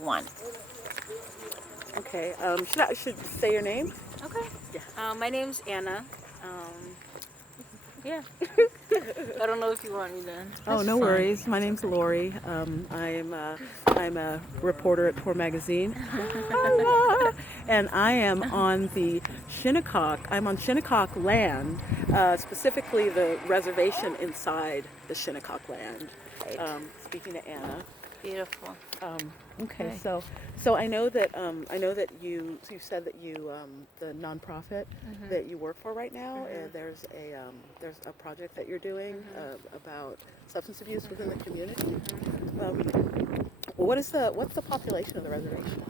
1. Okay. Should say your name? Okay. Yeah. My name's Anna. Yeah. I don't know if you want me to. Oh, no worries. My name's Lori. I'm a reporter at Tour Magazine, and I am on the Shinnecock. I'm on Shinnecock land, specifically the reservation inside the Shinnecock land. Right. Speaking to Anna. Beautiful. Okay, Okay. so I know that you said that you the nonprofit that you work for right now, there's a project that you're doing about substance abuse within the community. What's the population of the reservation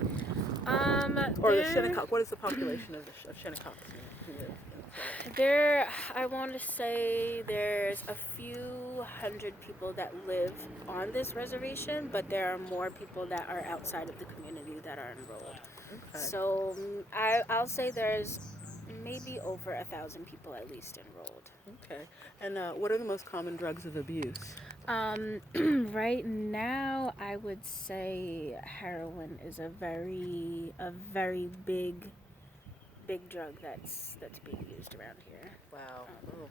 or the Shinnecock? What is the population of Shinnecock community? I want to say there's a few hundred people that live on this reservation, but there are more people that are outside of the community that are enrolled. Okay. So I'll say there's maybe over 1,000 people at least enrolled. Okay. And what are the most common drugs of abuse? Right now, I would say heroin is a very big drug that's being used around here. Wow.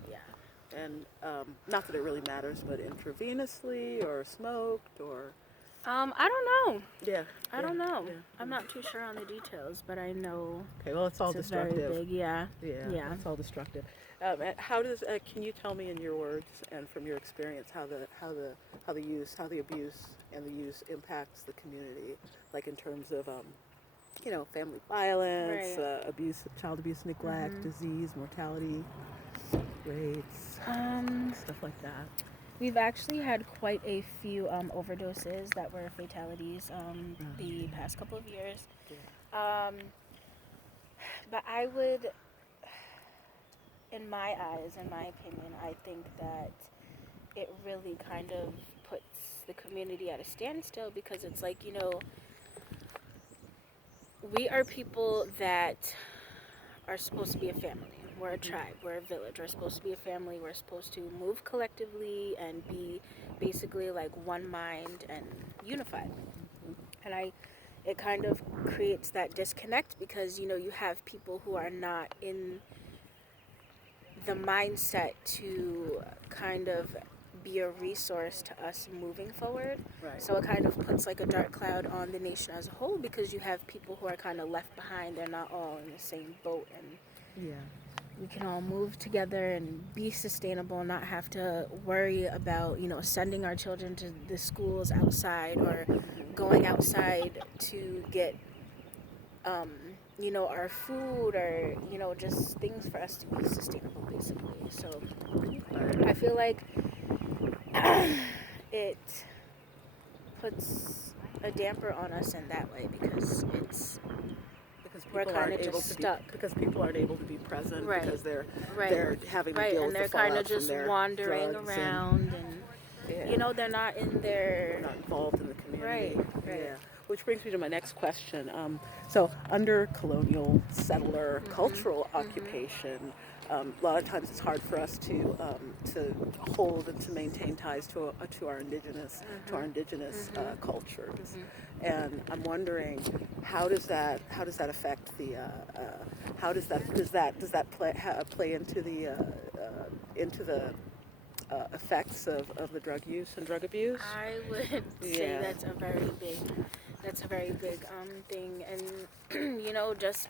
Yeah. And not that it really matters, but intravenously or smoked or. I don't know. Yeah. I don't know. Yeah. I'm not too sure on the details, but I know. Okay. Well, it's all destructive. Very big. Yeah. Yeah. It's all destructive. How does? Can you tell me in your words and from your experience how the abuse and the use impacts the community, like in terms of family violence, Right. abuse, child abuse, neglect, disease, mortality rates, stuff like that. We've actually had quite a few overdoses that were fatalities the past couple of years. Yeah. But I would, in my eyes, in my opinion, I think that it really kind of puts the community at a standstill because it's like, we are people that are supposed to be a family. We're a tribe, we're a village, we're supposed to be a family, we're supposed to move collectively and be basically like one mind and unified. And it kind of creates that disconnect because, you have people who are not in the mindset to kind of be a resource to us moving forward. Right. So it kind of puts like a dark cloud on the nation as a whole because you have people who are kind of left behind. They're not all in the same boat, and Yeah. we can all move together and be sustainable, not have to worry about, sending our children to the schools outside or going outside to get, our food or, just things for us to be sustainable, basically. So I feel like it puts a damper on us in that way because we're kind of just stuck. Because people aren't able to be present. Right. Because they're having to right, deal and with the they're kind of fallout from just their wandering drugs around, and they're not in their. They're not involved in the community. Right. Yeah. Which brings me to my next question. So under colonial settler cultural occupation, a lot of times it's hard for us to hold and to maintain ties to our indigenous cultures. And I'm wondering, how does that affect the does that play into the effects of the drug use and drug abuse? I would say that's a very big thing, and just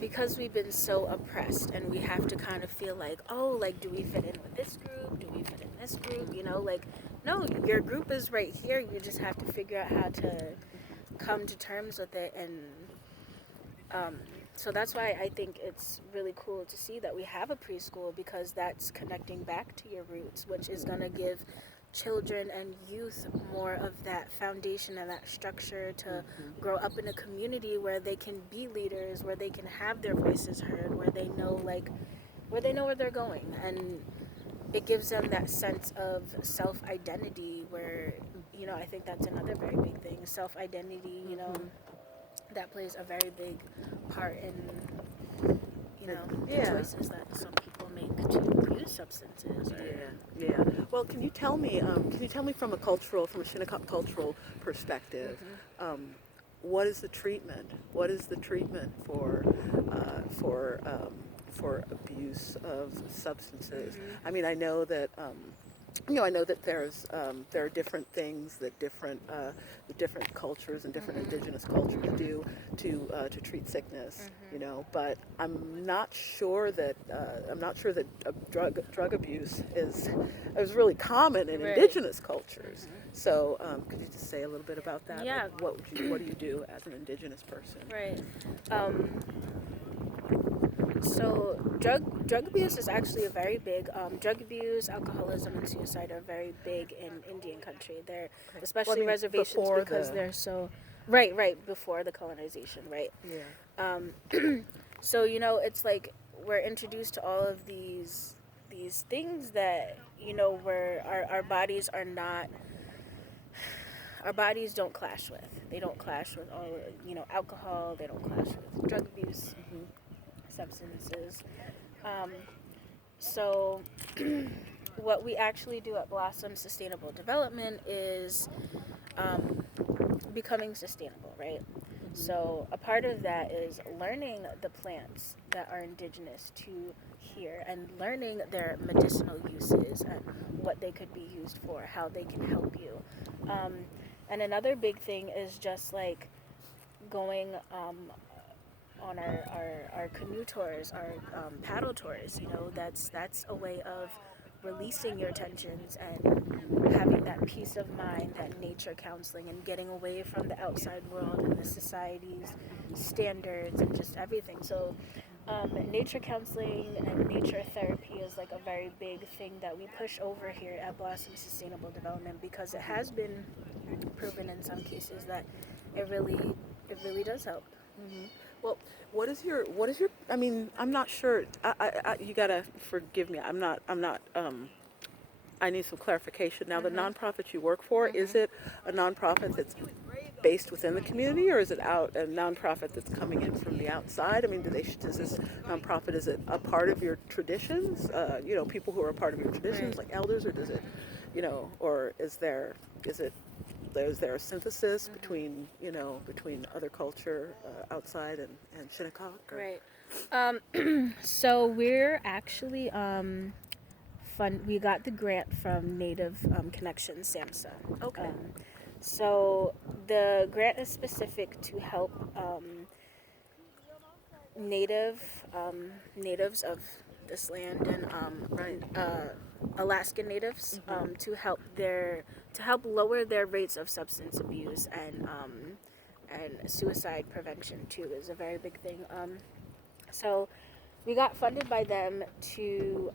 because we've been so oppressed and we have to kind of feel like, oh, like, do we fit in with this group? Do we fit in this group? Like, no, your group is right here. You just have to figure out how to come to terms with it. And so that's why I think it's really cool to see that we have a preschool, because that's connecting back to your roots, which is going to give children and youth more of that foundation and that structure to grow up in a community where they can be leaders, where they can have their voices heard, where they know where they're going. And it gives them that sense of self-identity where, I think that's another very big thing. Self-identity, that plays a very big part in, the choices that some people make. to use substances. Yeah. Well, can you tell me? From a Shinnecock cultural perspective, what is the treatment? What is the treatment for abuse of substances? I mean, I know that. I know that there are different things that different cultures and different indigenous cultures do to treat sickness. But I'm not sure that drug abuse is really common in Right. indigenous cultures. So could you just say a little bit about that? Yeah. Like, what do you do as an indigenous person? Right. So drug abuse is actually a very big drug abuse, alcoholism, and suicide are very big in Indian country. They're especially reservations because they're so right before the colonization, right? Yeah. So it's like we're introduced to all of these things that where our bodies are not. Our bodies don't clash with. They don't clash with all alcohol. They don't clash with drug abuse. Substances. So what we actually do at Blossom Sustainable Development is becoming sustainable, right? So a part of that is learning the plants that are indigenous to here and learning their medicinal uses and what they could be used for, how they can help you. And another big thing is just like going on our canoe tours, our paddle tours. That's a way of releasing your tensions and having that peace of mind, that nature counseling, and getting away from the outside world and the society's standards and just everything. So nature counseling and nature therapy is like a very big thing that we push over here at Blossom Sustainable Development because it has been proven in some cases that it really does help. Well, what is your? I mean, I'm not sure. You gotta forgive me. I'm not. I need some clarification. Now, the nonprofit you work for, is it a nonprofit that's based within the community, or is it a nonprofit that's coming in from the outside? I mean, does this nonprofit, is it a part of your traditions? People who are a part of your traditions, like elders, or does it, or is there a synthesis between other culture outside and Shinnecock? Or? Right. So we're actually we got the grant from Native Connections SAMHSA. Okay. So the grant is specific to help natives of this land and Alaskan natives to help lower their rates of substance abuse and suicide prevention too is a very big thing. So we got funded by them to.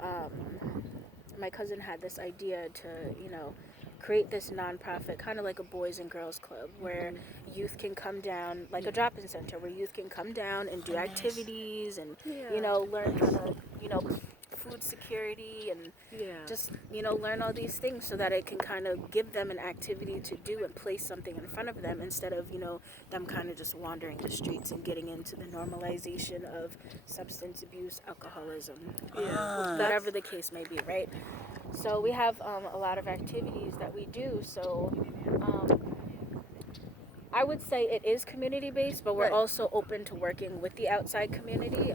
My cousin had this idea to create this nonprofit, kind of like a boys and girls club, where youth can come down, like a drop-in center, where youth can come down and do activities and learn how to food security and just learn all these things so that it can kind of give them an activity to do and place something in front of them instead of them kind of just wandering the streets and getting into the normalization of substance abuse, alcoholism, whatever the case may be, right? So we have a lot of activities that we do. So I would say it is community-based, but we're also open to working with the outside community.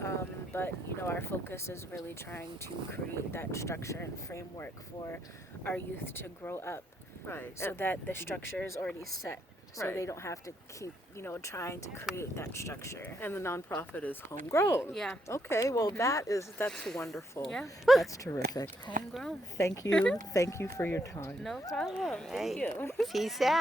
But our focus is really trying to create that structure and framework for our youth to grow up, so that the structure is already set, so they don't have to keep trying to create that structure. And the nonprofit is homegrown. Yeah. Okay. Well, that's wonderful. Yeah. That's terrific. Homegrown. Thank you. Thank you for your time. No problem. Thank you. Peace out.